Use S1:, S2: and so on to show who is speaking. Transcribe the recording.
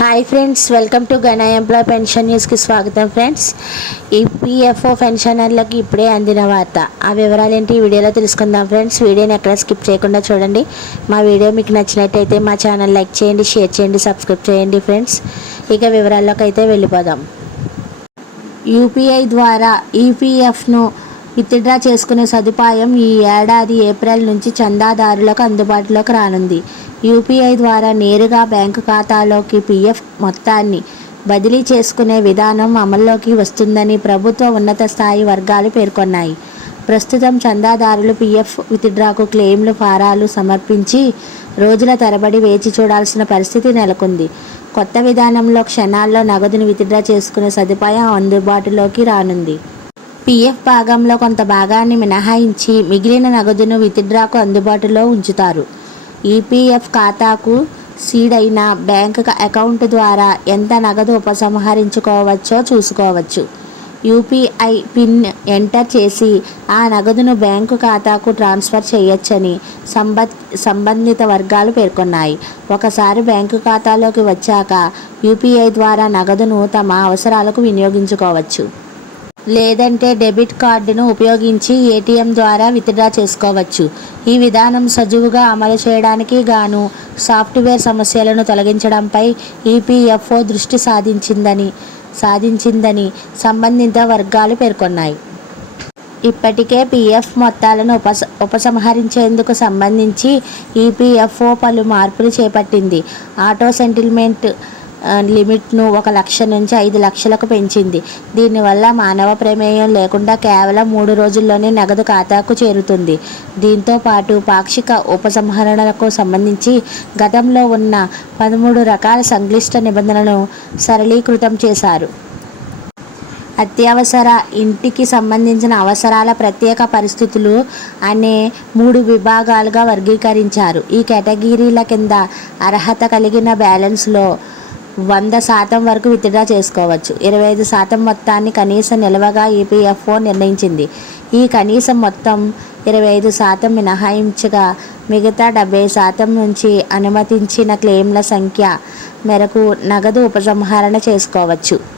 S1: Hi friends welcome to గణ employee pension న్యూస్కి స్వాగతం ఫ్రెండ్స్ ఈపీఎఫ్ఓ పెన్షనర్లకు ఇప్పుడే అందిన వార్త. ఆ వివరాలు ఏంటి ఈ వీడియోలో తెలుసుకుందాం ఫ్రెండ్స్ వీడియోని ఎక్కడ స్కిప్ చేయకుండా చూడండి. మా వీడియో మీకు నచ్చినట్టయితే మా ఛానల్ లైక్ చేయండి షేర్ చేయండి సబ్స్క్రైబ్ చేయండి ఫ్రెండ్స్ ఇక వివరాల్లోకి అయితే వెళ్ళిపోదాం. యూపీఐ ద్వారా ఈపీఎఫ్ను విత్డ్రా చేసుకునే సదుపాయం ఈ ఏడాది ఏప్రిల్ నుంచి చందాదారులకు అందుబాటులోకి రానుంది. యూపీఐ ద్వారా నేరుగా బ్యాంకు ఖాతాలోకి పీఎఫ్ మొత్తాన్ని బదిలీ చేసుకునే విధానం అమల్లోకి వస్తుందని ప్రభుత్వ ఉన్నత స్థాయి వర్గాలు పేర్కొన్నాయి. ప్రస్తుతం చందాదారులు పీఎఫ్ విత్డ్రాకు క్లెయిమ్లు ఫారాలు సమర్పించి రోజుల తరబడి వేచి చూడాల్సిన పరిస్థితి నెలకొంది. కొత్త విధానంలో క్షణాల్లో నగదును విత్డ్రా చేసుకునే సదుపాయం అందుబాటులోకి రానుంది. పీఎఫ్ భాగంలో కొంత భాగాన్ని మినహాయించి మిగిలిన నగదును విత్డ్రాకు అందుబాటులో ఉంచుతారు. ఈపీఎఫ్ ఖాతాకు సీడ్ అయిన బ్యాంక్ అకౌంట్ ద్వారా ఎంత నగదు ఉపసంహరించుకోవచ్చో చూసుకోవచ్చు. యూపీఐ పిన్ ఎంటర్ చేసి ఆ నగదును బ్యాంకు ఖాతాకు ట్రాన్స్ఫర్ చేయొచ్చని సంబ సంబంధిత వర్గాలు పేర్కొన్నాయి. ఒకసారి బ్యాంకు ఖాతాలోకి వచ్చాక యూపీఐ ద్వారా నగదును తమ అవసరాలకు వినియోగించుకోవచ్చు. లేదంటే డెబిట్ కార్డును ఉపయోగించి ఏటీఎం ద్వారా విత్డ్రా చేసుకోవచ్చు. ఈ విధానం సజువుగా అమలు చేయడానికి గాను సాఫ్ట్వేర్ సమస్యలను తొలగించడంపై ఈపీఎఫ్ఓ దృష్టి సాధించిందని సాధించిందని సంబంధిత వర్గాలు పేర్కొన్నాయి. ఇప్పటికే పీఎఫ్ మొత్తాలను ఉపస ఉపసంహరించేందుకు సంబంధించి ఈపీఎఫ్ఓ పలు మార్పులు చేపట్టింది. ఆటో సెటిల్మెంట్ లిమిట్ను ఒక లక్ష నుంచి ఐదు లక్షలకు పెంచింది. దీనివల్ల మానవ ప్రమేయం లేకుండా కేవలం మూడు రోజుల్లోనే నగదు ఖాతాకు చేరుతుంది. దీంతో పాటు పాక్షిక ఉపసంహరణలకు సంబంధించి గతంలో ఉన్న పదమూడు రకాల సంక్లిష్ట నిబంధనలను సరళీకృతం చేశారు. అత్యవసర ఇంటికి సంబంధించిన అవసరాల ప్రత్యేక పరిస్థితులు అనే మూడు విభాగాలుగా వర్గీకరించారు. ఈ కేటగిరీల కింద అర్హత కలిగిన బ్యాలెన్స్లో వంద శాతం వరకు విత్డ్రా చేసుకోవచ్చు. ఇరవై ఐదు శాతం మొత్తాన్ని కనీస నిల్వగా ఈపీఎఫ్ఓ నిర్ణయించింది. ఈ కనీసం మొత్తం ఇరవై ఐదు శాతం మినహాయించగా మిగతా డెబ్బై శాతం నుంచి అనుమతించిన క్లెయిమ్ల సంఖ్య మేరకు నగదు ఉపసంహరణ చేసుకోవచ్చు.